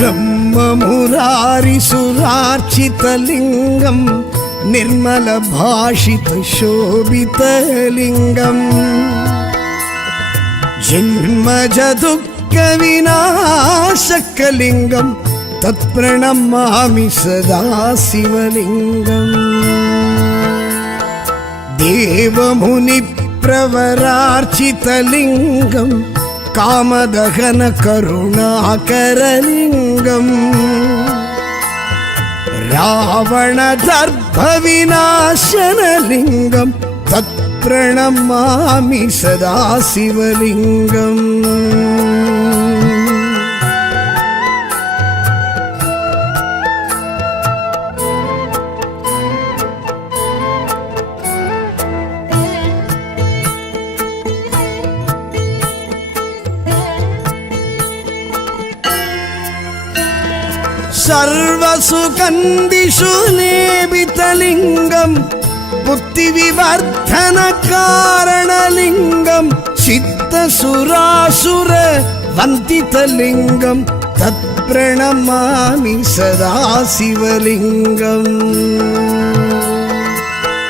ब्रह्ममुरारिसुरार्चितलिङ्गं निर्मलभाषितशोभितलिङ्गम् जन्मजदुःखविनाशकलिङ्गं तत्प्रणमामि सदा शिवलिङ्गम् देवमुनिप्रवरार्चितलिङ्गं कामदहन करुणाकरलिङ्गम् रावणदर्भविनाशनलिङ्गं तत्प्रणमामि सदा शिवलिङ्गम् सर्वसुगन्धिषु लेपितलिङ्गं बुद्धिविवर्धनकारणलिङ्गं सिद्धसुरासुरवन्दितलिङ्गं तत्प्रणमामि सदा शिवलिङ्गम्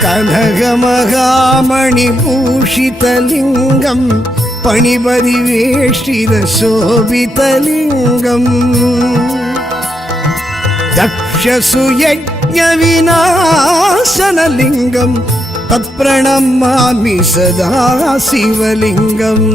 कनकमहामणिभूषितलिङ्गं पणिपरिवेष्टितशोभितलिङ्गम् दक्षसुयज्ञविनाशनलिङ्गं तत्प्रणमामि सदा शिवलिङ्गम्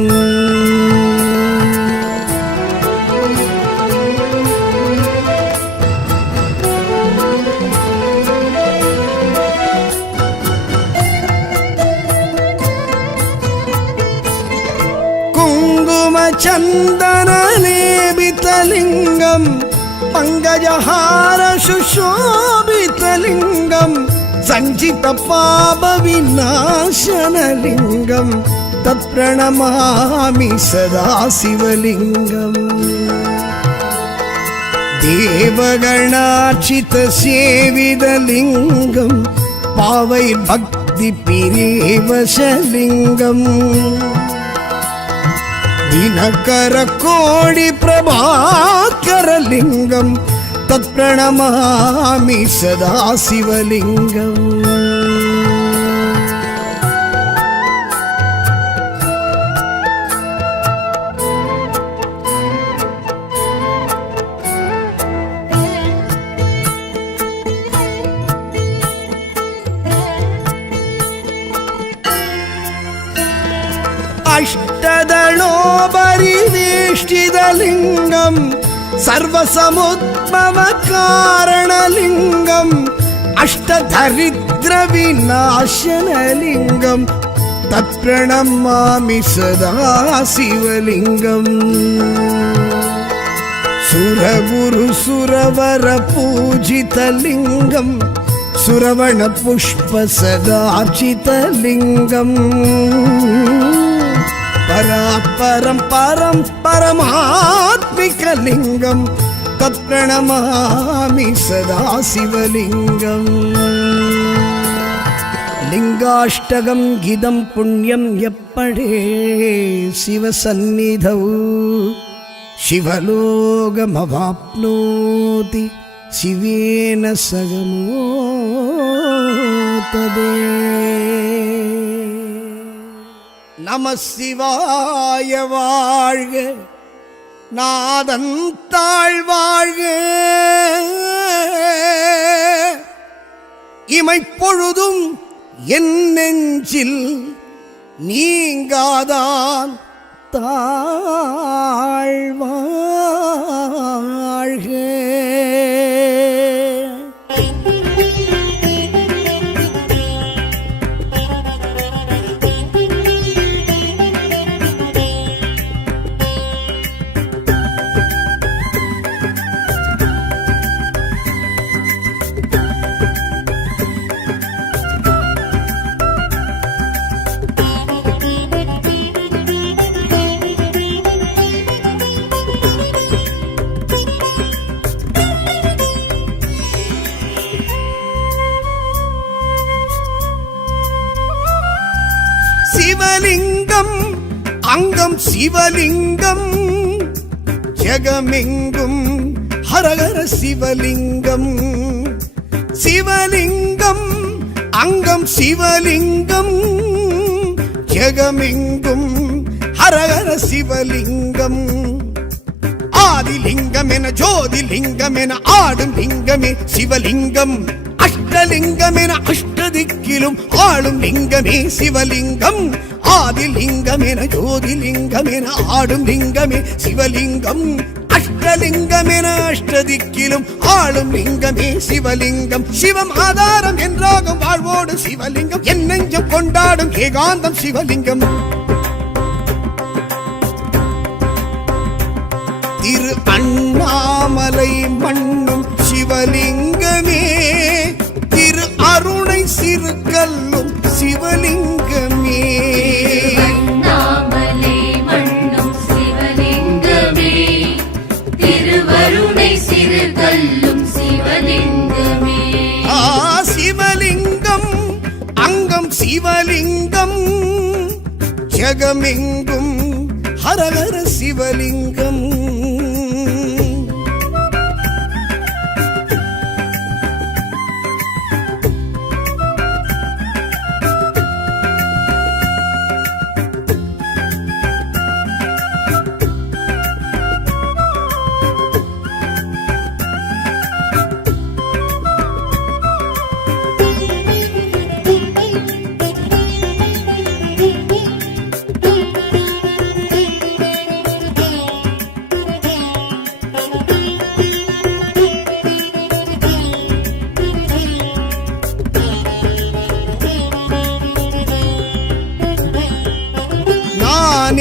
कुङ्कुमचन्दनलेपितलिङ्गं पंकजहार सुशोभितलिङ्गं सञ्चितपापविनाशनलिङ्गं तत्प्रणमामि सदा शिवलिङ्गम् देवगणार्चितसेवितलिङ्गं पावैर्भक्तिपिरेवशलिङ्गम् दिनकरकोटिप्रभाकरलिङ्गं तत्प्रणमामि सदा शिवलिङ्गम् अष्टदलोपरिवेष्टितलिङ्गं सर्वसमुद्भवकारणलिङ्गम् अष्टदरिद्रविनाशनलिङ्गं तत्प्रणमामि सदा शिवलिङ्गम् सुरगुरुसुरवरपूजितलिङ्गं सुरवणपुष्पसदार्चितलिङ्गम् परापरं परं परमात्मिकलिङ्गं तत्प्रणमामि सदा शिवलिङ्गम् लिङ्गाष्टकं गिदं पुण्यं यप्पडे शिवसन्निधौ शिवलोकमवाप्नोति शिवेन सगमोतदे நம சிவாய வாழ்க நாதன் தாழ்வாழ்க இமைப்பொழுதும் என் நெஞ்சில் நீங்காதான் தாழ்வாழ்க. சிவலிங்கம் அங்கம் சிவலிங்கம் ஜெகமெங்கும் ஹரஹர சிவலிங்கம். சிவலிங்கம் அங்கம் சிவலிங்கம் ஜெகமெங்கும் ஹரஹர சிவலிங்கம். ஆதிலிங்கம் என ஜோதிலிங்கம் என ஆடும் லிங்கமே சிவலிங்கம். அஷ்டலிங்கம் என அஷ்டதிக்கிலும் ஆளும் லிங்கமே சிவலிங்கம். ஆதிலிங்கம் என ஜோதிலிங்கம் என ஆடும் லிங்கமே சிவலிங்கம். அஷ்டலிங்கம் என அஷ்டதிக்கிலும் ஆளும் லிங்கமே சிவலிங்கம். சிவம் ஆதாரம் என்றாகும் வாழ்வோடு சிவலிங்கம். என் நெஞ்சம் கொண்டாடும் ஏகாந்தம் சிவலிங்கம். திரு அண்ணாமலை மண்ணும் சிவலிங்கமே. திரு அருணை சிறுகல்லும் சிவலிங்கமே. அண்ணாமலை மண்ணும் சிவலிங்கமே. திருவருணை சிறுகல்லும் சிவலிங்கமே. சிவலிங்கம் அங்கம் சிவலிங்கம் ஜெகமெங்கும் ஹரஹர சிவலிங்கம்.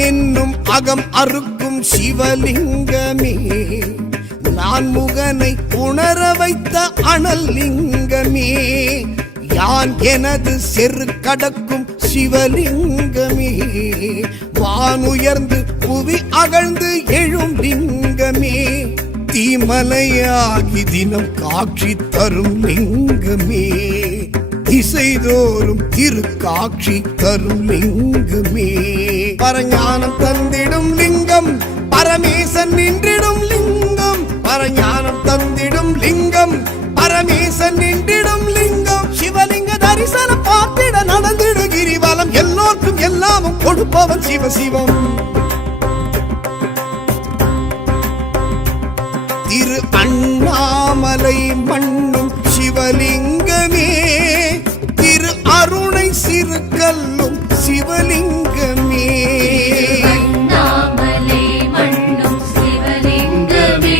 என்னும் அகம் அறுக்கும் சிவலிங்கமே. நான் முகனை உணர வைத்த அனல் லிங்கமே. யான் எனது செரு கடக்கும் சிவலிங்கமே. வானுயர்ந்து புவி அகழ்ந்து எழும் லிங்கமே. தீமலையாகி தினம் காட்சி தரும் லிங்கமே. திசைதோறும் திரு காட்சி தரும் லிங்கமே. பரஞானம் தந்திடும் லிங்கம் பரமேசன் நின்றிடும் லிங்கம். பரஞானம் தந்திடும் லிங்கம் பரமேசன் நின்றிடும் லிங்கம். சிவலிங்க தரிசனம் பார்த்திட நடந்திடு கிரிவலம். எல்லோருக்கும் எல்லாமும் கொடுப்பவன் சிவசிவம். திரு அண்ணாமலை மண்ணும் சிவலிங்கமே. திரு அருணை சிறுகல்லும் சிவலிங்கமே. அண்ணாமலை மண்ணும் சிவலிங்கமே.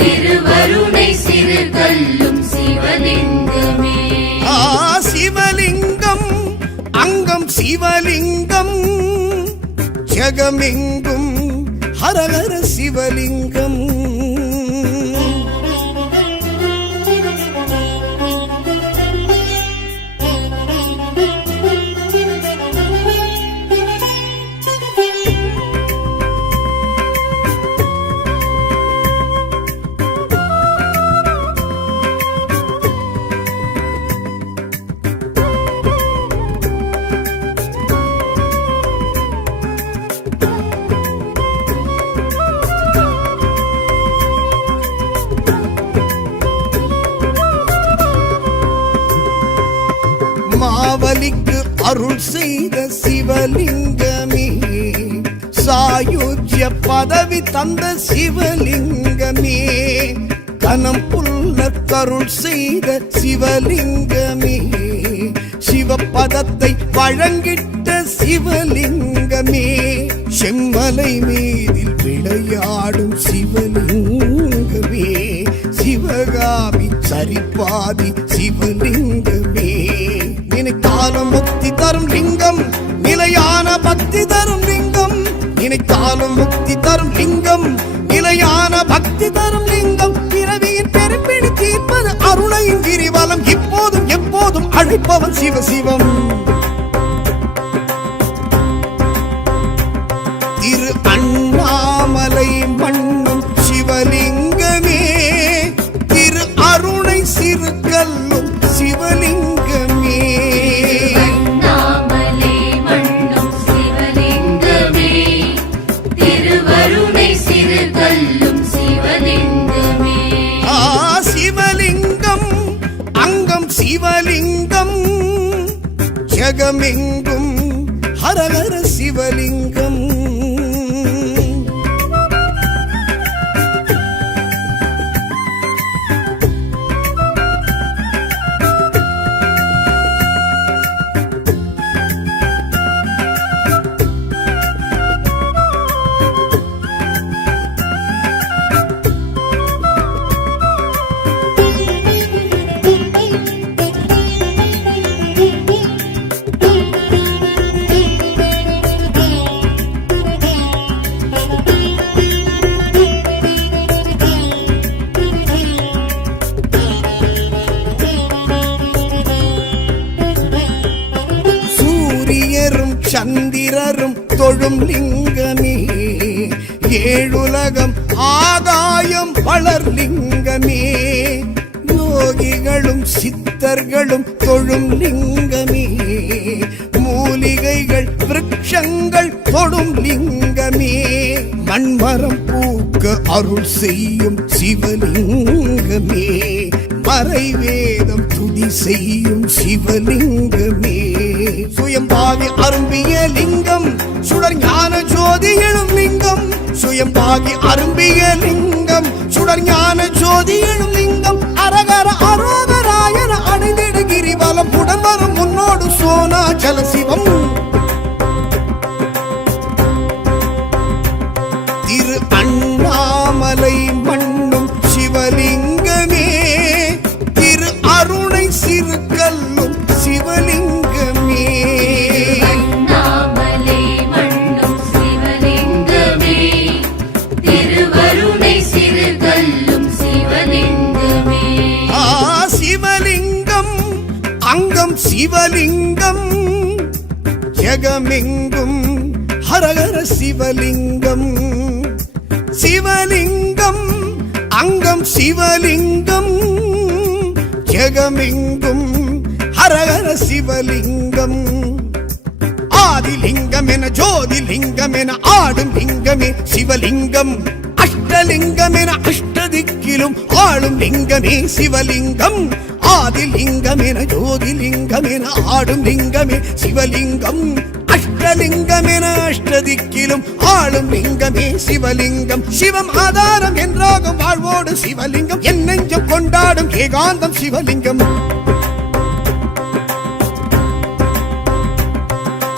திருவருணை சிறுகல்லும் சிவலிங்கமே. சிவலிங்கம் அங்கம் சிவலிங்கம் ஜெகமெங்கும் ஹரஹர சிவலிங்கம். மாவலிக்கு அருள் செய்த சிவலிங்கமே. சாயுஜ்ய பதவி தந்த சிவலிங்கமே. கனம் புல்ல கருள் செய்த சிவலிங்கமே. சிவபதத்தை வழங்கிட்ட சிவலிங்கமே. செம்மலை மீதில் விளையாடும் சிவலிங்கமே. சிவகாமி சரிபாதி சிவலிங்கமே. நினைத்தாலும் முக்தி தரும் லிங்கம். நிலையான பக்தி தரும் லிங்கம். நினைத்தாலும் முக்தி தரும் லிங்கம். நிலையான பக்தி தரும் லிங்கம். பிறவியின் பெரும்பிடி தீர்ப்பது அருணையின் கிரிவலம். இப்போதும் எப்போதும் அழைப்பவன் சிவசிவம். திரு அண்ணாமலை மண்ணும் சிவலிங்கமே. திரு அருணை சிறுகல்லும் சிவலிங்கமே. அண்ணாமலை மண்ணும் சிவலிங்கமே. திருவருணை சிறுகல்லும் சிவலிங்கமே. சிவலிங்கம் ஜெகமெங்கும் ஹரஹர சிவலிங்கம். சந்திரரும் தொழும் லிங்கமே, ஏழுலகம் ஆகாயம் வளர் லிங்கமே, யோகிகளும் சித்தர்களும் தொழும் லிங்கமே, மூலிகைகள் விருட்சங்கள் தொடும் லிங்கமே, மண்மரம் பூக்க அருள் செய்யும் சிவலிங்கமே, மறைவேதம் துதி செய்யும் சிவலிங்கமே, சுயம்பாகி அரும்பிய லிங்கம் சுடர் ஞான ஜோதி எழும் லிங்கம், சுயம்பாகி அரும்பிய லிங்கம் சுடர் ஞான ஜோதி எழும் லிங்கம், அரகர அரோகராயன அடைந்திடு கிரிவலம் புடம்பரம் முன்னோடு சோனாச்சல சிவம். திரு அண்ணாமலை மண்ணும் சிவலிங்கமே, திரு அருணை சிறுகல்லும் சிவலிங்கமே, அண்ணாமலை மண்ணும் சிவலிங்கமே, திருவருணை சிறுகல்லும் சிவலிங்கமே. சிவலிங்கம் அங்கம் சிவலிங்கம் ஜெகமெங்கும் ஹரஹர சிவலிங்கம், சிவலிங்கம் அங்கம் சிவலிங்கம் ஜெகமெங்கும் ஹரஹர சிவலிங்கம், ஆதிலிங்கம் என ஜோதிலிங்கம் என ஆடும் லிங்கமே சிவலிங்கம், அஷ்டலிங்கம் என அஷ்டதிக்கிலும் ஆளும் லிங்கமே சிவலிங்கம், ஆதிலிங்கம் என ஜோதிலிங்கம் என ஆடும் லிங்கமே சிவலிங்கம், அஷ்டலிங்கம் என அஷ்டதிக்கிலும் ஆளும் லிங்கமே சிவலிங்கம், சிவம் ஆதாரம் என்றாகும் வாழ்வோடு சிவலிங்கம், என் நெஞ்சம் கொண்டாடும் ஏகாந்தம் சிவலிங்கம்.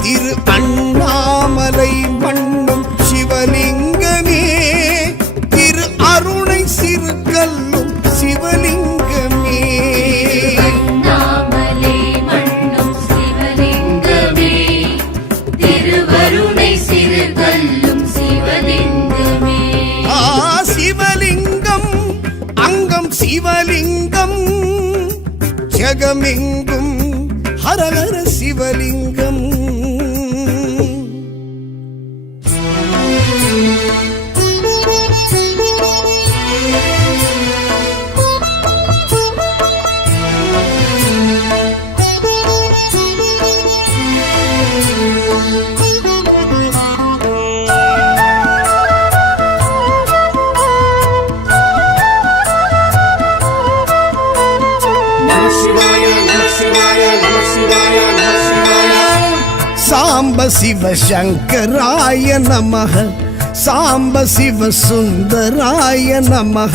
திரு அண்ணாமலை மண்ணும் சிவலிங்கமே, திரு அருணை சிறுகல்லும் சிவலிங்கமே, அண்ணாமலை மண்ணும் சிவலிங்கமே, திருவருணை சிறுகல்லும் சிவலிங்கமே. சிவலிங்கம் அங்கம் சிவலிங்கம் ஜெகமெங்கும் ஹரஹர சிவலிங்கம். சாம்ப சிவ சங்கராய நமஹ, சாம்ப சிவ சுந்தராய நமஹ,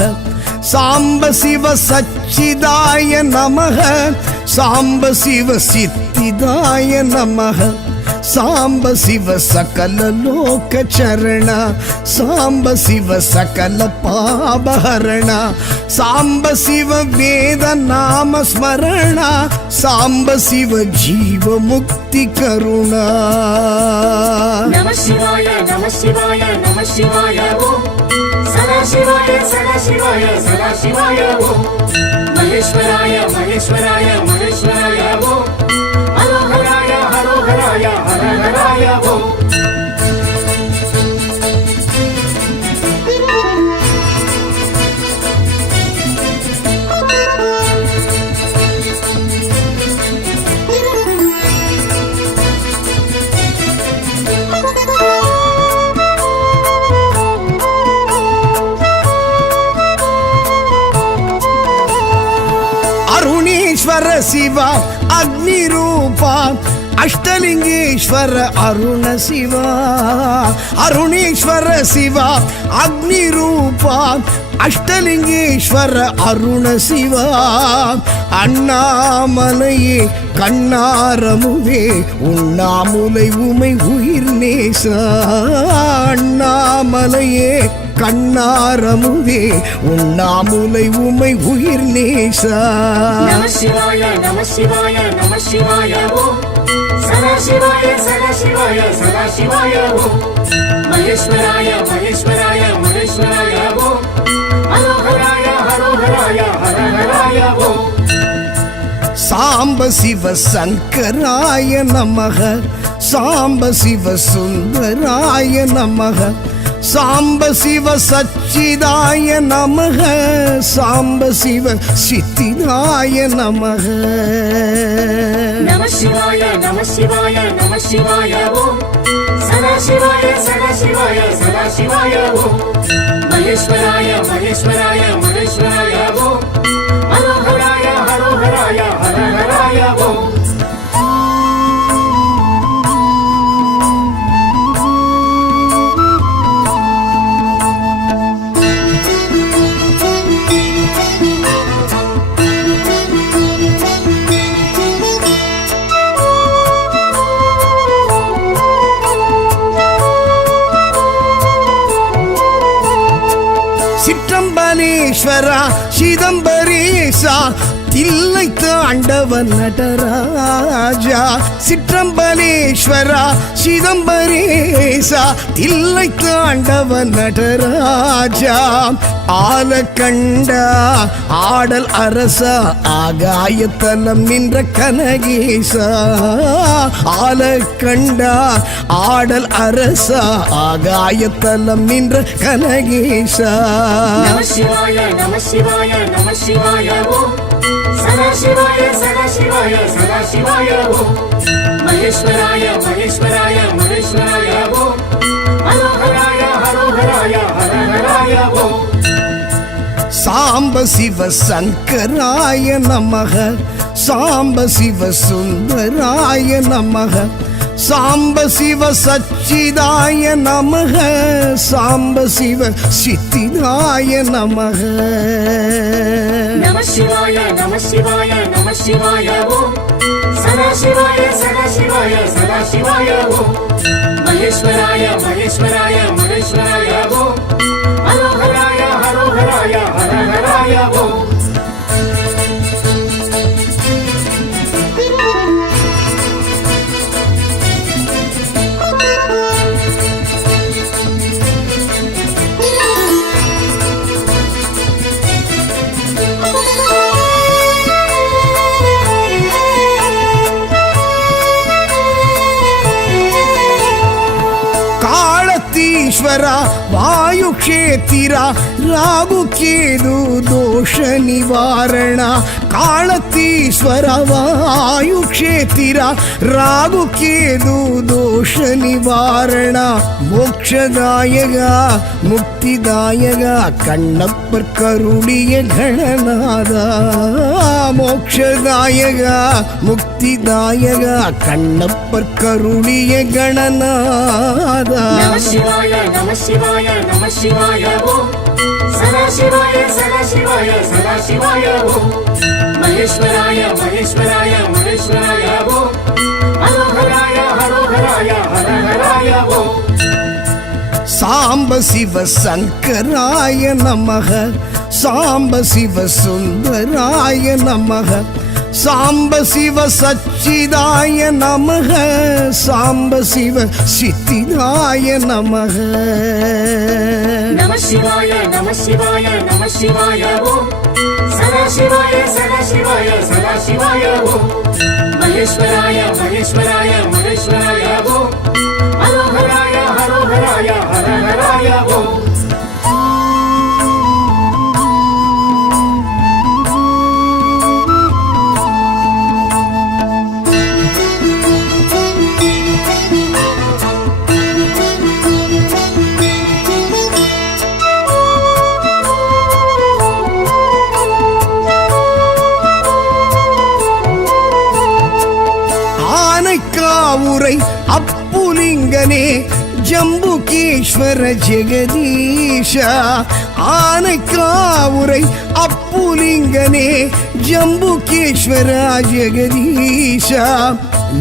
சாம்ப சிவ சச்சிதாய நமஹ, சாம்ப சிவ சித்திதாய நமஹ, சாம்ப சிவ சகல லோக சரண, சாம்ப சிவ சகல பாபஹரண, சாம்ப சிவ வேத நாம ஸ்மரண, சாம்ப சிவ ஜீவ முக்தி கருணா. நம சிவாய நம சிவாய நம சிவாய ஓம், சதா சிவாய சதா சிவாய சதா சிவாய ஓம், மகேஸ்வராய மகேஸ்வராய மகேஸ்வராய ஓம், ஹரோஹராய ஹரோஹராய ஹரஹராய ஓம். ಅರುಣೀಶ್ವರ ಶಿವ ಅಗ್ನಿರೂಪ ಅಷ್ಟಲಿಂಗೇಶ್ವರ ಅರುಣ ಶಿವ ಅರುಣೀಶ್ವರ ಶಿವ ಅಗ್ನಿರೂಪ அஷ்டலிங்கேஸ்வர அருண சிவா அண்ணாமலையே கண்ணாரமுவே உண்ணாமுலை உமை உயிர் நேசா அண்ணாமலையே கண்ணாரமுவே உண்ணாமுலை உமை உயிர் நேசா நம சிவாய நம சிவாய நம சிவாய ஓம் சதா சிவாய சதா சிவாய சதா சிவாய ஓம் மகேஸ்வராய மகேஸ்வராய மகேஸ்வராய ஓம் ஹரோஹராய ஹரோஹராய ஹரஹராய ஓம் சாம்ப சிவ சங்கராய நமக சாம்ப சிவ சுந்தராய நமக சாம்ப சிவ சச்சிதாய நமக சாம்ப சிவ சித்திதாய நமக நம சிவாய நம சிவாய நம சிவாய ஓம் சதா சிவாய சதா சிவாய சதா சிவாய ஓம் மகேஸ்வராய மகேஸ்வராய மகேஸ்வராய ஓம் ஹரோஹராய ஹரோஹராய ஹரஹராய ஓம் சிற்றம்பலேஸ்வரா சிதம்பரேசா தில்லை தாண்டவன் நடராஜா சிற்றம்பலேஸ்வரா சிதம்பரேசா தில்லை தாண்டவன் நடராஜா ஆலக்கண்டா ஆடல் அரசா ஆகாயத்தலம் நின்ற கனகேசா ஆலக்கண்டா ஆடல் அரசா ஆகாயத்தலம் நின்ற கனகேசா நம சிவாய நம சிவாய நம சிவாய ஓம் சதா சிவாய சதா சிவாய சதா சிவாய ஓம் மகேஸ்வராய மகேஸ்வராய மகேஸ்வராய ஓம் ஹரோஹராய ஹரோஹராய ஹரஹராய ஓம் சாம்ப சிவ சங்கராய நமக சாம்ப சிவ சுந்தராய நமக சாம்ப சிவ சச்சிதாய நமக சாம்ப சிவ சித்திதாய நமக நம சிவாய நம சிவாய நம சிவாய ஓம் சதா சிவாய சதா சிவாய சதா சிவாய ஓம் மகேஸ்வராய மகேஸ்வராய மகேஸ்வராய ஓம் ஹரோஹராய ஹரோஹராய ஹரஹராய ஓம் ಈಶ್ವರ ವಾಯು ಕ್ಷೇತ್ರ ರಾಗು ಕೇದು ದೋಷ ನಿವಾರಣ ಕಾಳತೀಶ್ವರ ವಾಯು ಕ್ಷೇತ್ರ ರಾಗು ಕೇದು ದೋಷ ನಿವಾರಣ ಮೋಕ್ಷದಾಯಕ ಮುಕ್ತಿದಾಯಕ ಕಣ್ಣಪ್ಪರ್ ಕರುಳಿಯ ಗಣನಾದ ಮೋಕ್ಷದಾಯಕ ಮುಕ್ತಿದಾಯಕ ಕಣ್ಣಪ್ಪರ್ ಕರುಳಿಯ ಗಣನಾದ நம சிவாய நம சிவாய நம சிவாய ஓம் சதா சிவாய சதா சிவாய சதா சிவாய ஓம் மகேஸ்வராய மகேஸ்வராய மகேஸ்வராய ஓம் ஹரோஹராய ஹரோஹராய ஹரஹராய ஓம் சாம்ப சிவ சங்கராய நமக சாம்ப சிவ சுந்தராய நமக சாம்ப சிவ சச்சிதாய நமக சாம்ப சிவ சித்திதாய நமக நம சிவாய நம சிவாய நம சிவாய ஓம் சதா சிவாய சதா சிவாய சதா சிவாய ஓம் மகேஸ்வராய மகேஸ்வராய மகேஸ்வராய ஓம் ஹரோஹராய ஹரோஹராய ஹரஹராய ஓம் காவுரை அப்புலிங்கனே ஜம்புகேஸ்வர ஜெகதீஷா ஆனைக்காவுரை அப்புலிங்கனே ஜம்புகேஸ்வர ஜெகதீஷா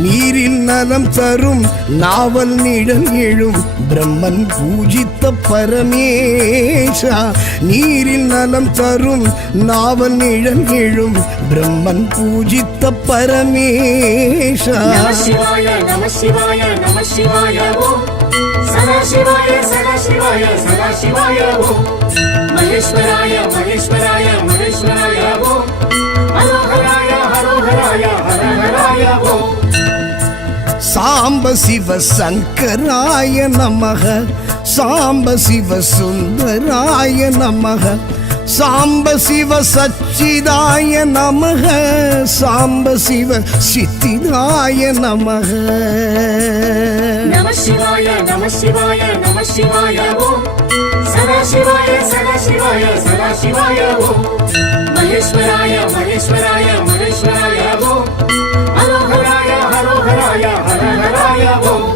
நீரில் நலம் தரும் நாவல் நிழல் எழும் பிரம்மன் பூஜித்த பரமேஷா நீரில் நலம் தரும் நாவல் நிழல் எழும் பிரம்மன் பூஜித்த பரமேஷா நம சிவாய நம சிவாய நம சிவாய ஓம் சதா சிவாய சதா சிவாய சதா சிவாய ஓம் மகேஸ்வராய மகேஸ்வராய மகேஸ்வராய ஓம் ஹரோஹராய ஹரோஹராய ஹரஹராய ஓம் சாம்ப சிவ சங்கராய நமக சாம்ப சிவ சுந்தராய நமக சாம்ப சிவ சச்சிதாய நமக சாம்ப சிவ சித்திதாய நமக நம சிவாய நம சிவாய நம சிவாய ஓம் சதா சிவாய சதா சிவாய சதா சிவாய ஓம் மகேஸ்வராய மகேஸ்வராய மகேஸ்வராய ஓம் ஹரோஹராய ஹரோஹராய ஹரஹராய ஓம்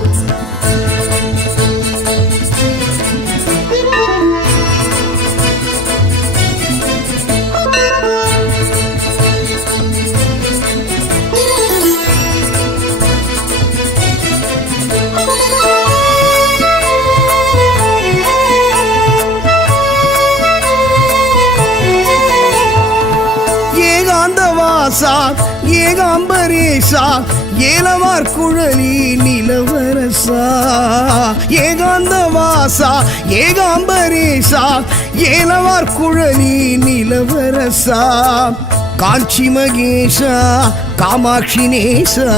ஏகாந்தவாசா ஏகாம்பரேசா ஏலவார் குழலி நிலவரசா ஏகாந்தவாசா ஏகாம்பரேசா ஏலவார் குழலி நிலவரசா காஞ்சி மகேஷா காமாட்சி நேசா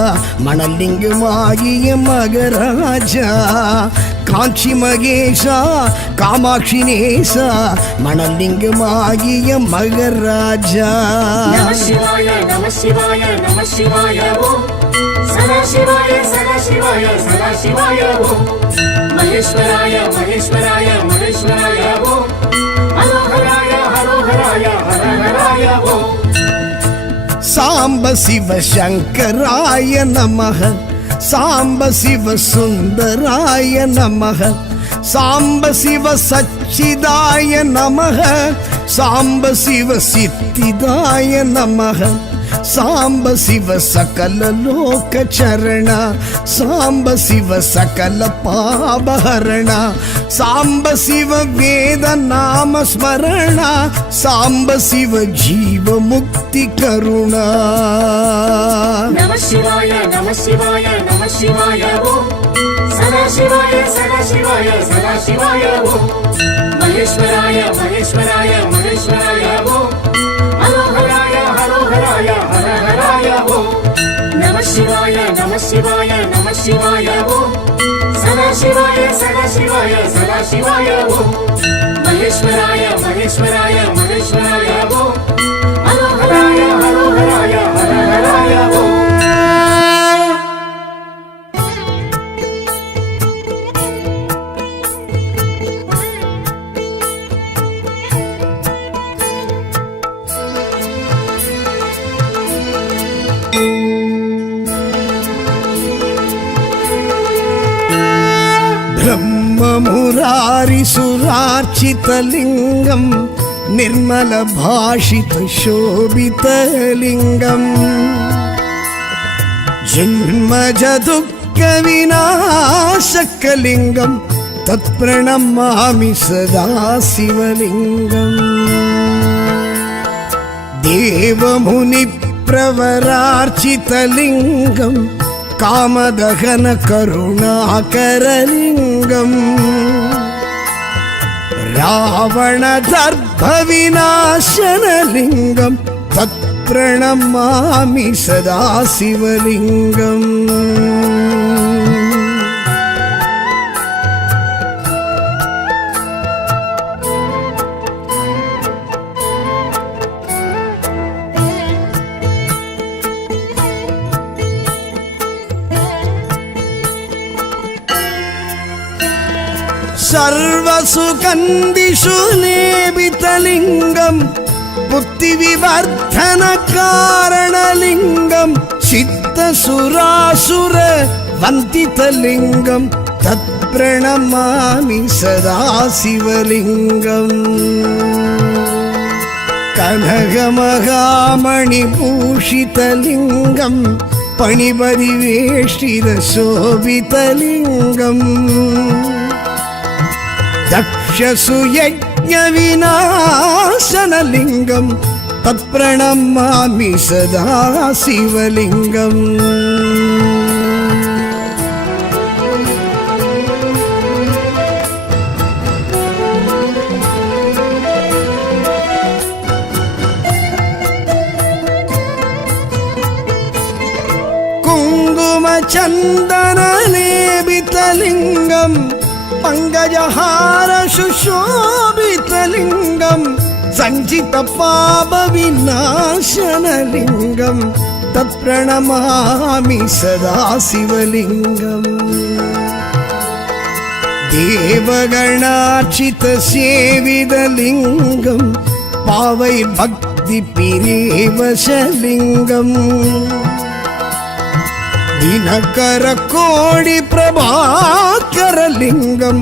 மணலிங்கமாகிய மகராஜா காஞ்சி மகேஷா காமாட்சி நேசா மணலிங்கமாகிய மகராஜா நம சிவாய நம சிவாய நம சிவாய ஓம் சதா சிவாய சதா சிவாய சதா சிவாய ஓம் மகேஸ்வராய மகேஸ்வராய மகேஸ்வராய ஓம் ஹரோஹராய ஹரோஹராய ஹரஹராய ஓம் சாம்ப சிவ சங்கராய நமக சாம்ப சிவ சுந்தராய நமக சாம்ப சிவ சச்சிதாய நமக சாம்ப சிவ சித்திதாய நமக சாம்ப சிவ சகல லோக சரண சாம்ப சிவ சகல பாபஹரண சாம்ப சிவ வேத நாம ஸ்மரண சாம்ப சிவ ஜீவ முக்தி கருணா நம சிவாய நம சிவாய நம சிவாய ஓம் சதா சிவாய சதா சிவாய சதா சிவாய ஓம் மகேஸ்வராய மகேஸ்வராய மகேஸ்வராய ஓம் ஹரோஹராய ஹரோஹராய ஹரஹராய ஓம் நம சிவாய நம சிவாய நம சிவாய ஓம் சதா சிவாய சதா சிவாய சதா சிவாய ஓம் மகேஸ்வராய மகேஸ்வராய மகேஸ்வராய ஓம் ஹரோஹராய ஹரோஹராய ஹரஹராய ஓம் ब्रह्ममुरारिसुरार्चितलिङ्गं निर्मलभाषितशोभितलिङ्गम् जन्मजदुःखविनाशकलिङ्गं तत्प्रणमामि सदा शिवलिङ्गम् देवमुनिप्रवरार्चितलिङ्गम् कामदहन करुणाकरलिङ्गम् रावणदर्भविनाशनलिङ्गं तत्प्रणमामि सदा शिवलिङ्गम् सर्वसुगन्धिषु लेपितलिङ्गं बुद्धिविवर्धनकारणलिङ्गं चित्तसुरासुर वन्दितलिङ्गं तत् प्रणमामि सदा शिवलिङ्गम् कनकमहामणिभूषितलिङ्गं पणिपरिवेष्टितशोभितलिङ्गम् दक्षसुयज्ञविनाशनलिङ्गं तत्प्रणमामि सदा शिवलिङ्गम् कुङ्कुमचन्दनलेपितलिङ्गं पङ्कजहारशुशोभितलिङ्गं सञ्चितपापविनाशनलिङ्गं तत्प्रणमामि सदा शिवलिङ्गम् देवगणार्चितसेवितलिङ्गं पावैर्भक्तिपिरेवशलिङ्गम् दिनकरकोटिप्रभाकरलिङ्गं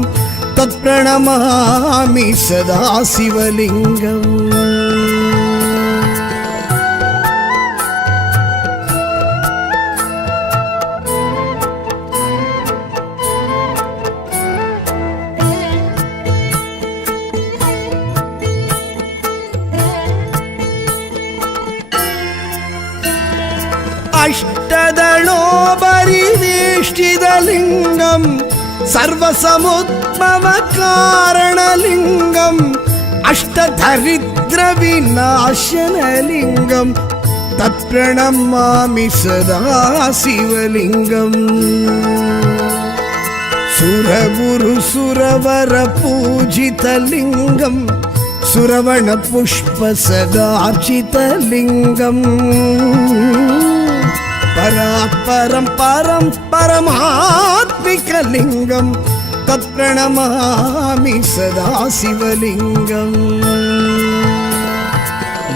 तत्प्रणमामि सदा शिवलिङ्गम् अष्टदलोपरिवेष्टितलिङ्गं सर्वसमुद्भवकारणलिङ्गम् अष्टदरिद्रविनाशनलिङ्गं तत्प्रणमामि सदा शिवलिङ्गम् सुरगुरुसुरवरपूजितलिङ्गं सुरवणपुष्पसदार्चितलिङ्गम् परात्परं परं परमात्मिकलिङ्गं तत्प्रणमामि सदा शिवलिङ्गम्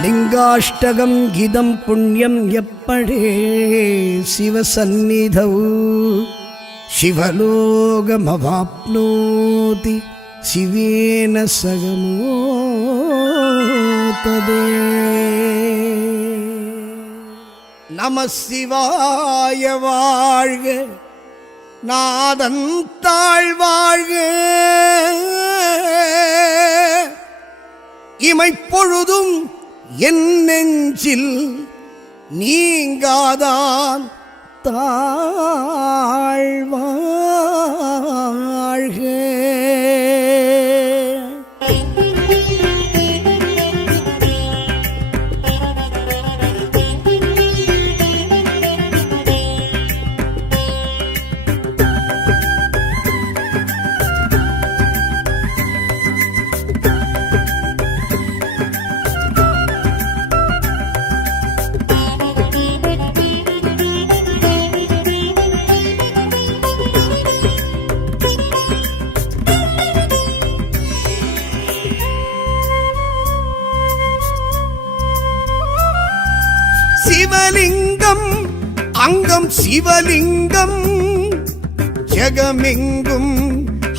लिङ्गाष्टकं गिदं पुण्यं यप्पडे शिवसन्निधौ शिवलोकमवाप्नोति शिवेन सगमोतदे நம சிவாய வாழ்க நாதன் தாழ்வாழ்க இமைப்பொழுதும் என் நெஞ்சில் நீங்காதான் தாழ்வாழ்க. சிவலிங்கம் அங்கம் சிவலிங்கம் ஜெகமெங்கும்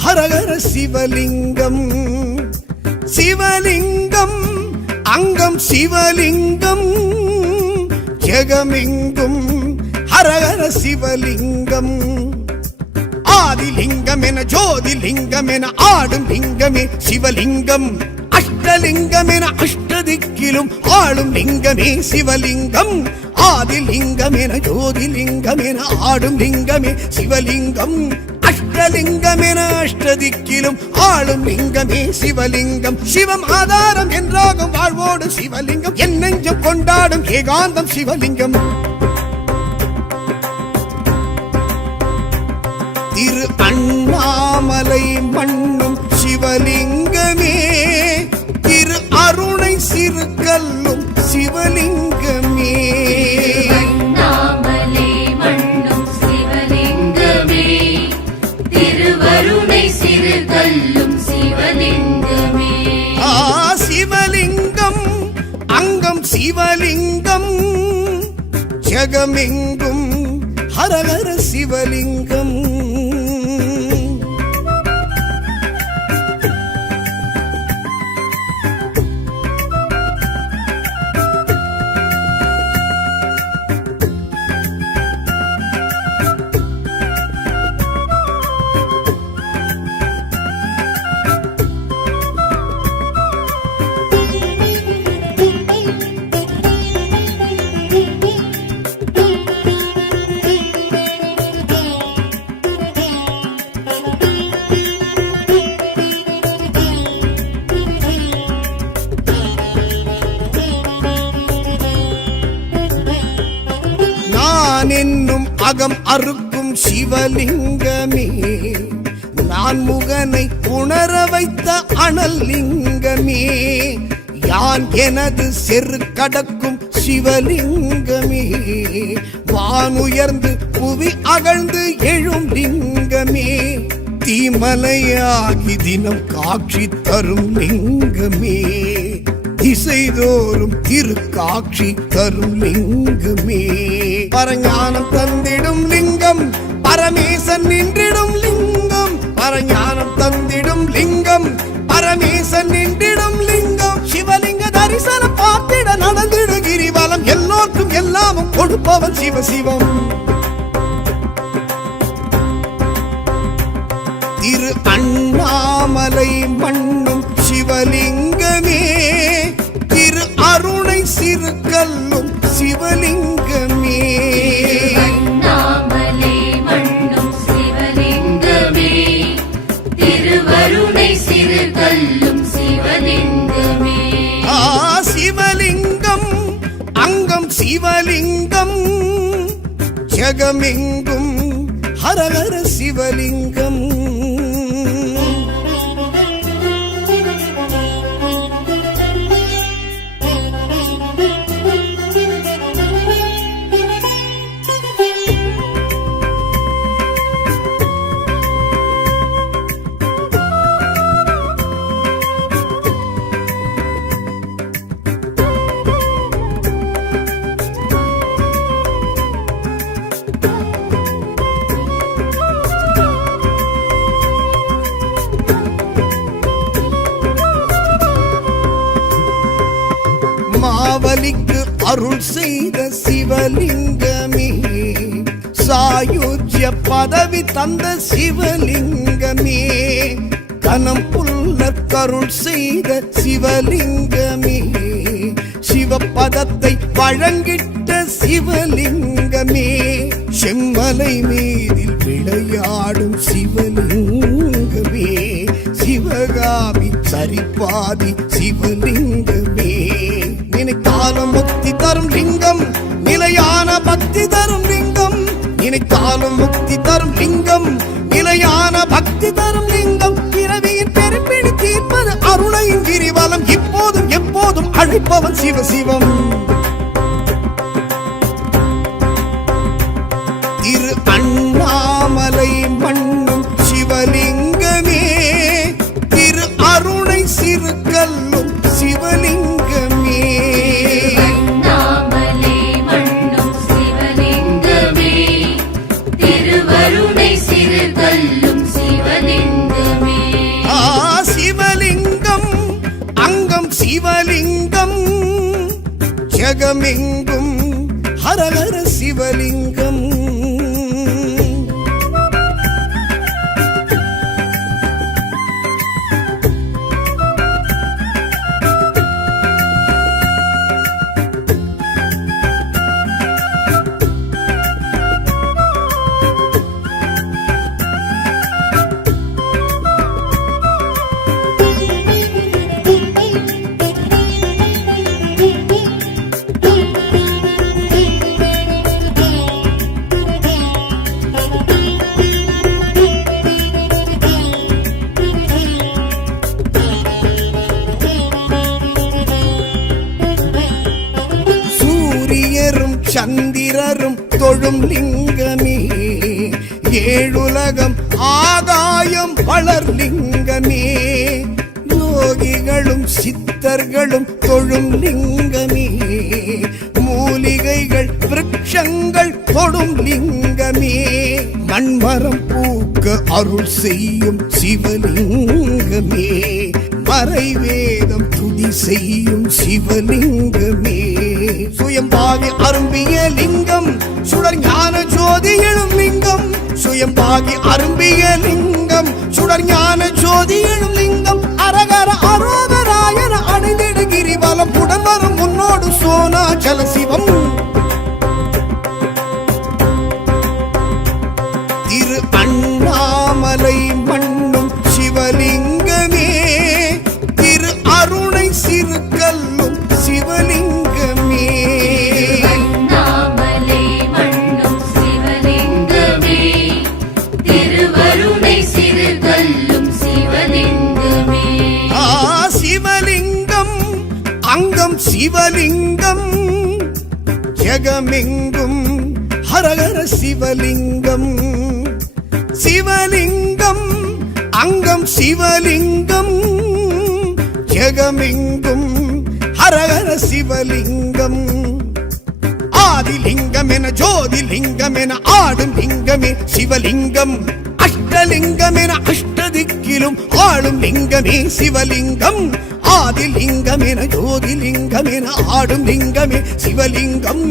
ஹரஹர சிவலிங்கம். சிவலிங்கம் அங்கம் சிவலிங்கம் ஜெகமெங்கும் ஹரஹர சிவலிங்கம். ஆதிலிங்கம் என ஜோதிலிங்கம் என ஆடும் லிங்கமே சிவலிங்கம். அஷ்டலிங்கம் என அஷ்டதிக்கிலும் ஆளும் லிங்கமே சிவலிங்கம். ஆதிலிங்கம் என ஜோதிலிங்கம் என ஆடும் லிங்கமே சிவலிங்கம். அஷ்டலிங்கம் என அஷ்டதிக்கிலும் ஆளும் லிங்கமே சிவலிங்கம். சிவம் ஆதாரம் என்றாகும் வாழ்வோடு சிவலிங்கம். என் நெஞ்சம் கொண்டாடும் ஏகாந்தம் சிவலிங்கம். திரு அண்ணாமலை மண்ணும் சிவலிங்கமே. திரு அருணை சிறுகல்லும் சிவலிங்கமே. அண்ணாமலை மண்ணும் சிவலிங்கமே. திருவருணை சிறுகல்லும் சிவலிங்கமே. சிவலிங்கம் அங்கம் சிவலிங்கம் ஜெகமெங்கும் ஹரஹர சிவலிங்கம். என்னும் அகம் அறுக்கும் சிவலிங்கமே, நான் முகனை உணர வைத்த அனல் லிங்கமே, யான் எனது செரு கடக்கும் சிவலிங்கமே, வானுயர்ந்து புவி அகழ்ந்து எழும் லிங்கமே, தீமலையாகி தினம் காட்சி தரும் லிங்கமே, திசைதோறும் திருக்காட்சி தரும் லிங்கமே, பரஞானம் தந்திடும் லிங்கம், பரமேசன் நின்றிடும் லிங்கம், பரஞானம் தந்திடும் லிங்கம், பரமேசன் நின்றிடும் லிங்கம், சிவலிங்க தரிசனம் பார்த்திட நடந்திடு கிரிவலம், எல்லோருக்கும் எல்லாமும் கொடுப்பவன் சிவசிவம். திரு அண்ணாமலை மண்ணும் சிவலிங்கமே, திரு அருணை சிறு கல்லும் சிவலிங்கமே, அண்ணாமலை மண்ணும் சிவலிங்கமே, திருவருணை சிறு கல்லும் சிவலிங்கமே. சிவலிங்கம் அங்கம் சிவலிங்கம், ஜெகமெங்கும் ஹரஹர சிவலிங்கம். மாவலிக்கு அருள் செய்த சிவலிங்கமே, சாயுஜ்ய பதவி தந்த சிவலிங்கமே, கனம் புல்லற் கருள் செய்த சிவலிங்கமே, சிவபதத்தை வழங்கிட்ட சிவலிங்கமே, செம்மலை மீதில் விளையாடும் சிவலிங்கமே, சிவகாமி சரிபாதி சிவலிங்கமே, நினைத்தாலும் முக்தி தரும் லிங்கம், நிலையான பக்தி தரும் லிங்கம், நினைத்தாலும் முக்தி தரும் லிங்கம், நிலையான பக்தி தரும் லிங்கம், பிறவியின் பெரும்பிடி தீர்ப்பது அருணையின் கிரிவலம், இப்போதும் எப்போதும் அழைப்பவன் சிவசிவம். திரு அண்ணாமலை மண்ணும் சிவலிங்கமே, திரு அருணை சிறு கல்லும் சிவலிங்கமே, அண்ணாமலை மண்ணும் சிவலிங்கமே, திருவருணை சிறு கல்லும் சிவலிங்கமே. சிவலிங்கம் அங்கம் சிவலிங்கம், ஜெகமெங்கும் ஹரஹர சிவலிங்கம். சந்திரரும் தொழும் லிங்கமே, ஏழுலகம் ஆகாயம் வளர் லிங்கமே, யோகிகளும் சித்தர்களும் தொழும் லிங்கமே, மூலிகைகள் விருட்சங்கள் தொடும் லிங்கமே, மரம் பூக்க அருள் செய்யும் சிவலிங்கமே, மறைவேதம் துதி செய்யும் சிவலிங்கமே, சுயம்பாகி அரும்பிய லிங்கம் சுடர் ஞான ஜோதி எழும் லிங்கம், சுயம்பாகி அரும்பிய லிங்கம் சுடர் ஞான ஜோதி எழும் லிங்கம், அரகர அரோகராயன அணிந்திடு கிரிவலம் உடன் வரும் முன்னோடு சோனாச்சல சிவம், திரு அண்ணாமலை மண்ணும் சிவலிங்கமே, திரு அருணை சிறுகல்லும் சிவலிங்கமே, அண்ணாமலை மண்ணும் சிவலிங்கமே, திருவருணை சிறுகல்லும் சிவலிங்கமே. சிவலிங்கம் அங்கம் சிவலிங்கம் ஜெகமெங்கும் ஹரஹர சிவலிங்கம், சிவலிங்கம் அங்கம் சிவலிங்கம் ஜெகமெங்கும் ஹரஹர சிவலிங்கம், ஆதிலிங்கம் என ஜோதிலிங்கம் என ஆடும் லிங்கமே சிவலிங்கம், அஷ்டலிங்கம் என அஷ்டதிக்கிலும் ஆளும் லிங்கமே சிவலிங்கம், ஆதிலிங்கம் என ஜோதிலிங்கம் என ஆடும் லிங்கமே சிவலிங்கம்,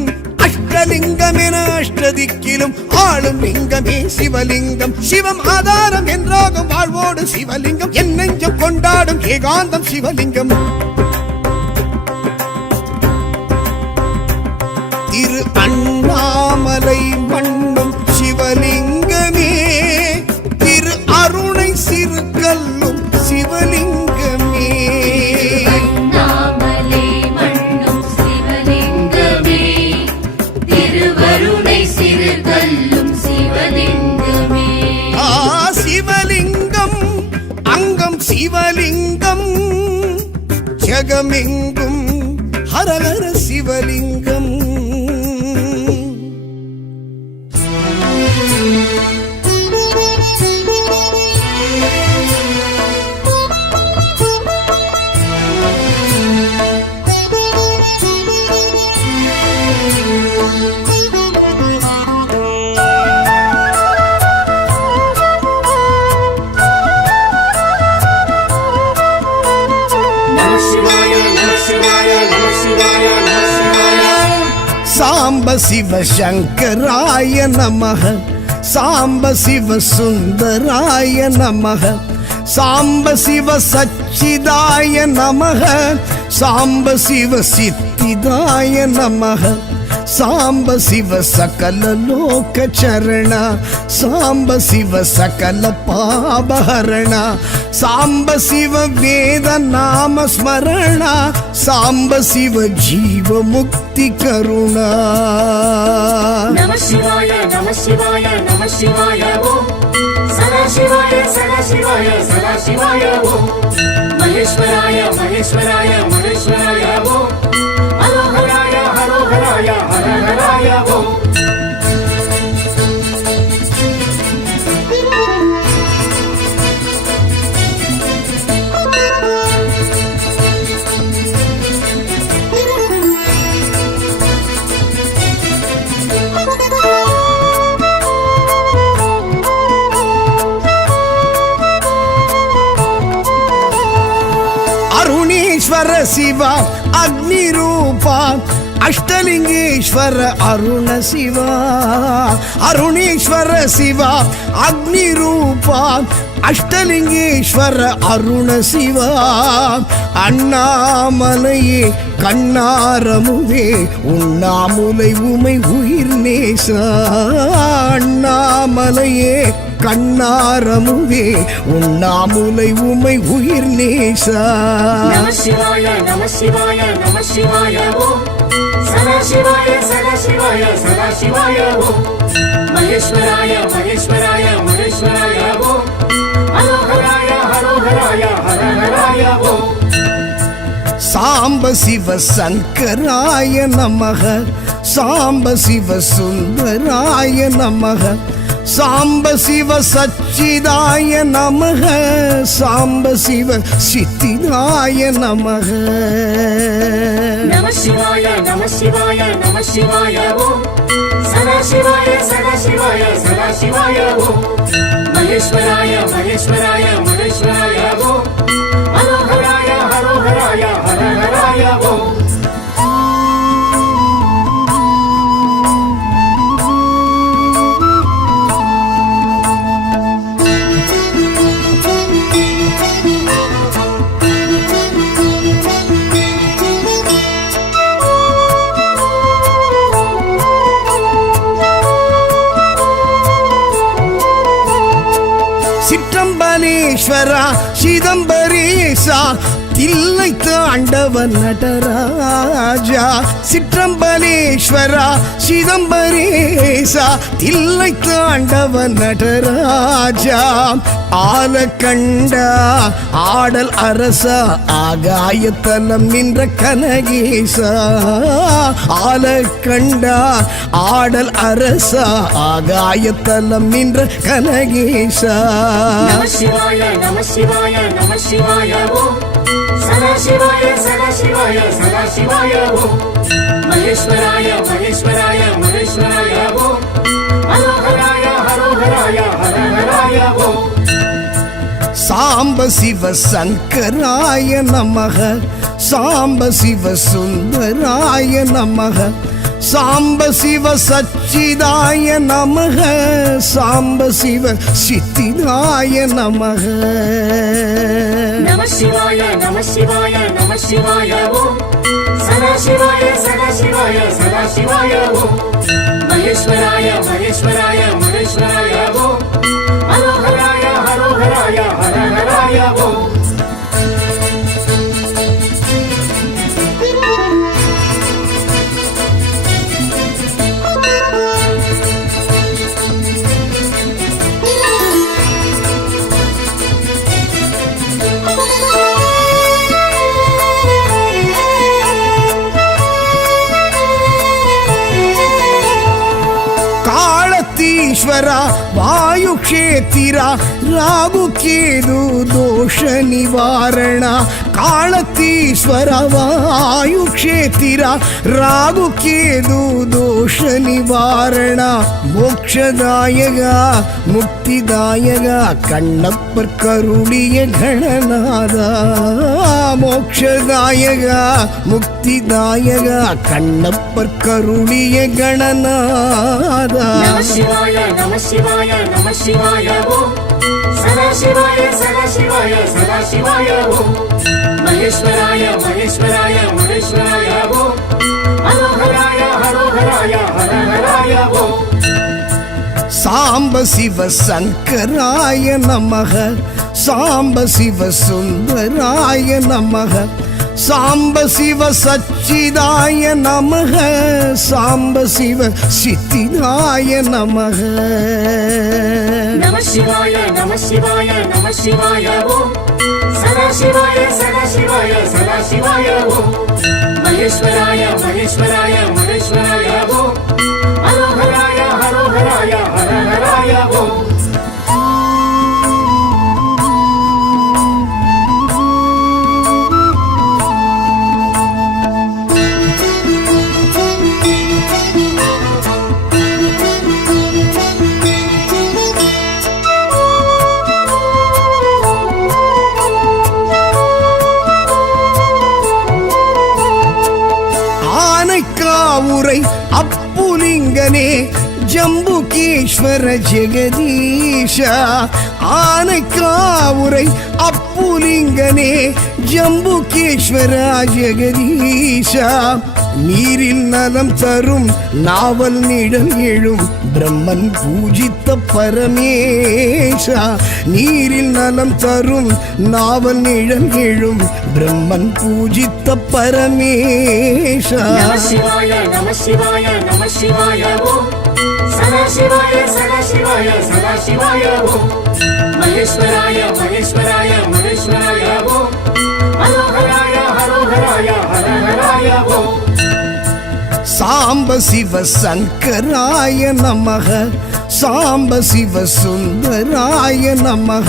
அஷ்டலிங்கம் என அஷ்டதிக்கிலும் ஆளும் லிங்கமே சிவலிங்கம், சிவம் ஆதாரம் என்றாகும் வாழ்வோடு சிவலிங்கம், என் நெஞ்சம் கொண்டாடும் ஏகாந்தம் சிவலிங்கம், திரு அண்ணாமலை மண்ணும் சிவலிங்கமே, திரு அருணை சிறுகல்லும் சிவலிங்கமே, அண்ணாமலை மண்ணும் சிவலிங்கமே, திருவருணை சிறுகல்லும் சிவலிங்கமே. சிவலிங்கம் அங்கம் சிவலிங்கம் ஜெகமெங்கும் ஹரஹர சிவலிங்கம். சாம்ப சிவ சங்கராய நமஹ, சாம்ப சிவ சுந்தராய நமஹ, சாம்ப சிவ சச்சிதாய நமஹ, சாம்ப சிவ சித்திதாய நமஹ, சாம்ப சிவ சகல லோக சரண, சாம்ப சிவ சகல பாபஹரண, சாம்ப சிவ வேத நாம ஸ்மரண, சாம்ப சிவ ஜீவ முக்தி கருணா. நம சிவாய நம சிவாய நம சிவாய ஓம், சதா சிவாய சதா சிவாய சதா சிவாய ஓம், மகேஸ்வராய மகேஸ்வராய மகேஸ்வராய ஓம், ஹரோஹராய ஹரோஹராய ஹரஹராய ஓம். அருணேஸ்வர சிவா அக்னி ரூபா அஷ்டலிங்கேஸ்வர அருண சிவா, அருணேஸ்வர சிவா அக்னி ரூபா அஷ்டலிங்கேஸ்வர அருண சிவா, அண்ணாமலையே கண்ணாரமுவே உண்ணாமுலை உமை உயிர் நேசா, அண்ணாமலையே கண்ணாரமுவே உண்ணாமுலை உமை உயிர் நேசா. நம சிவாய நம சிவாய நம சிவாய ஓம், சதா சிவாய சதா சிவாய சதா சிவாய ஓம், மகேஸ்வராய மகேஸ்வராய மகேஸ்வராய ஓம், ஹரோஹராய ஹரோஹராய ஹரஹராய ஓம். சாம்ப சிவ சங்கராய நமஹ, சாம்ப சிவ சுந்தராய நமஹ, சாம்ப சிவ சச்சிதாய நமக சாம்ப சிவ சித்திதாய நமக நம சிவாய நம சிவாய நம சிவாய ஓம் சதா சிவாய சதா சிவாய சதா சிவாய ஓம் மகேஸ்வராய மகேஸ்வராய மகேஸ்வராய ஓம் ஹரோஹராய ஹரோஹராய ஹரஹராய ஓம் சிற்றம்பலேஸ்வரா சிதம்பரேசா தில்லை தாண்டவன் நடராஜா சிற்றம்பலேஸ்வரா சிதம்பரேசா தில்லை தாண்டவன் நடராஜா ஆலக்கண்டா ஆடல் அரசா ஆகாயத்தலம் நின்ற கனகேசா ஆலக்கண்டா ஆடல் அரசா ஆகாயத்தலம் நின்ற கனகேசா நம சிவாய நம சிவாய நம சிவாய ஓம் சதா சிவாய சதா சிவாய சதா சிவாய ஓம் மகேஸ்வராய மகேஸ்வராய மகேஸ்வராய ஓம் ஹரோஹராய ஹரோஹராய ஹரஹராய ஓம் சாம்ப சிவ சங்கராய நமக சாம்ப சிவ சுந்தராய நமக சாம்ப சிவ சச்சிதாய நமக சாம்ப சிவ சித்திதாய நமக நம சிவாய நம சிவாய நம சிவாய ஓம் சதா சிவாய சதா சிவாய சதா சிவாய ஓம் மகேஸ்வராய மகேஸ்வராய மகேஸ்வராய ஓம் ஹரோஹராய ஹரோஹராய ஹரஹராய ஓம் ஈஸ்வரா வாயு க்ஷேத்திரா ராகு கேது தோஷ நிவாரண காலத்தீஸ்வர வாயு க்ஷேத்திரா ராகு கேது தோஷ நிவாரண மோக்ஷதாயக முக்திதாயக கண்ணப்பர் கருளிய கணநாதா மோக்ஷதாயக முக்திதாயக கண்ணப்பர் கருளிய கணநாதா நம சிவாய நம சிவாய நம சிவாய ஓம் சதா சிவாய சதா சிவாய சதா சிவாய ஓம் மகேஸ்வராய மகேஸ்வராய மகேஸ்வராய ஓம் ஹரோஹராய ஹரோஹராய ஹரஹராய ஓம் சாம்ப சிவ சங்கராய நமக சாம்ப சிவ சுந்தராய நமக சாம்ப சிவ சச்சிதாய நமக சாம்ப சிவ சித்திதாய நமக நம சிவாய நம சிவாய நம சிவாய ஓம் சதா சிவாய சதா சிவாய சதா சிவாய ஓம் மகேஸ்வராய மகேஸ்வராய மகேஸ்வராய ஓம் ஹரோஹராய ஹரோஹராய ஹரஹராய ஓம் ஆனைக்காவுரை அப்புலிங்கனே ஜம்புகேஸ்வர ஜெகதீஷ ஆனைக்காவுரை அப்புலிங்கனே ஜம்புகேஸ்வர ஜெகதீஷ நீரில் நலம் தரும் நாவல் நிழல் எழும் பிரம்மன் பூஜித்த பரமேஷா நீரில் நலம் தரும் நாவல் நிழல் எழும் பிரம்மன் பூஜித்த பரமேஷா நம சிவாய நம சிவாய நம சிவாய ஓம் சதா சிவாய சதா சிவாய சதா சிவாய ஓம் மகேஸ்வராய மகேஸ்வராய மகேஸ்வராய ஓம் ஹரோஹராய ஹரோஹராய ஹரஹராய ஓம் சாம்ப சிவ சங்கராய நமக சாம்ப சிவ சுந்தராய நமக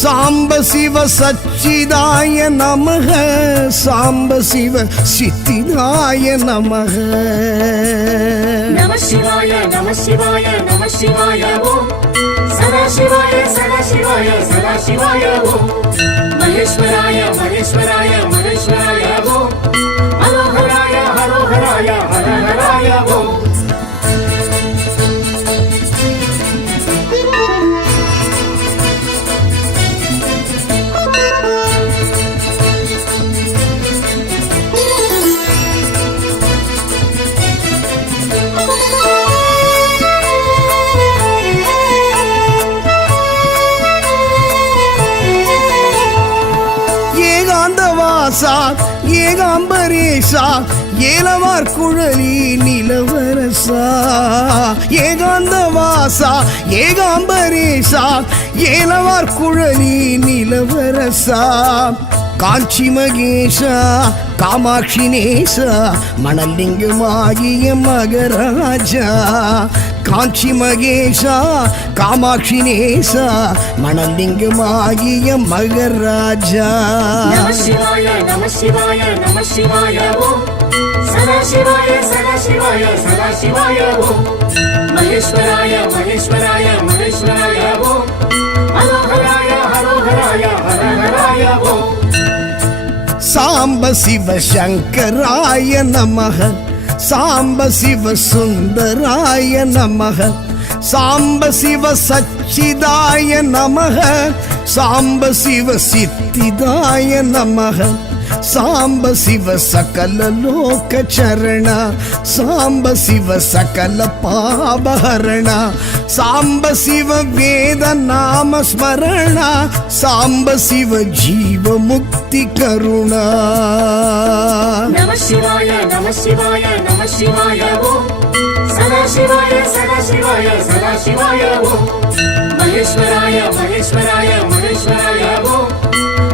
சாம்ப சிவ சச்சிதாய நமக சாம்ப சிவ சித்திதாய நமக நம சிவாய நம சிவாய நம சிவாய ஓம் சதா சிவாய சதா சிவாய சதா சிவாய ஓம் மகேஸ்வராய மகேஸ்வராய மகேஸ்வராய ஓம் ஹரோஹராய ஹரோஹராய ஹரஹராய ஓம் ஏகாந்தவாசா ஏகாம்பரேசா ஏலவார் குழலி நிலவரசா ஏகாந்தவாசா ஏகாம்பரேசா ஏலவார் குழலி நிலவரசா காஞ்சி மகேஷா காமாட்சி நேசா மணலிங்கமாகிய மகராஜா காஞ்சி மகேஷா காமாட்சி நேசா மணலிங்கமாகிய மகராஜா நம சிவாய நம சிவாய நம சிவாய ஓம் சதா சிவாய சதா சிவாய சதா சிவாய ஓம் மகேஸ்வராய மகேஸ்வராய மகேஸ்வராய ஓம் ஹரோஹராய ஹரோஹராய ஹரஹராய ஓம் சாம்ப சிவ சங்கராய நமக சாம்ப சிவ சுந்தராய நமக சாம்ப சிவ சச்சிதாய நமக சாம்ப சிவ சித்திதாய நமக சாம்ப சிவ சகல லோக சரண சாம்ப சிவ சகல பாபஹரண சாம்ப சிவ வேத நாம ஸ்மரண சாம்ப சிவ ஜீவ முக்தி கருணா நம சிவாய நம சிவாய நம சிவாய ஓம் சதா சிவாய சதா சிவாய சதா சிவாய ஓம் மகேஸ்வராய மகேஸ்வராய மகேஸ்வராய ஓம்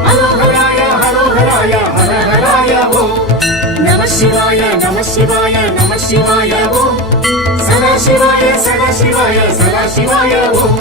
ஹரோஹராய ஹரோஹராய ஹரஹராய ஓம் நம சிவாய நம சிவாய நம சிவாய ஓம் சதா சிவாய சதா சிவாய சதா சிவாய ஓம்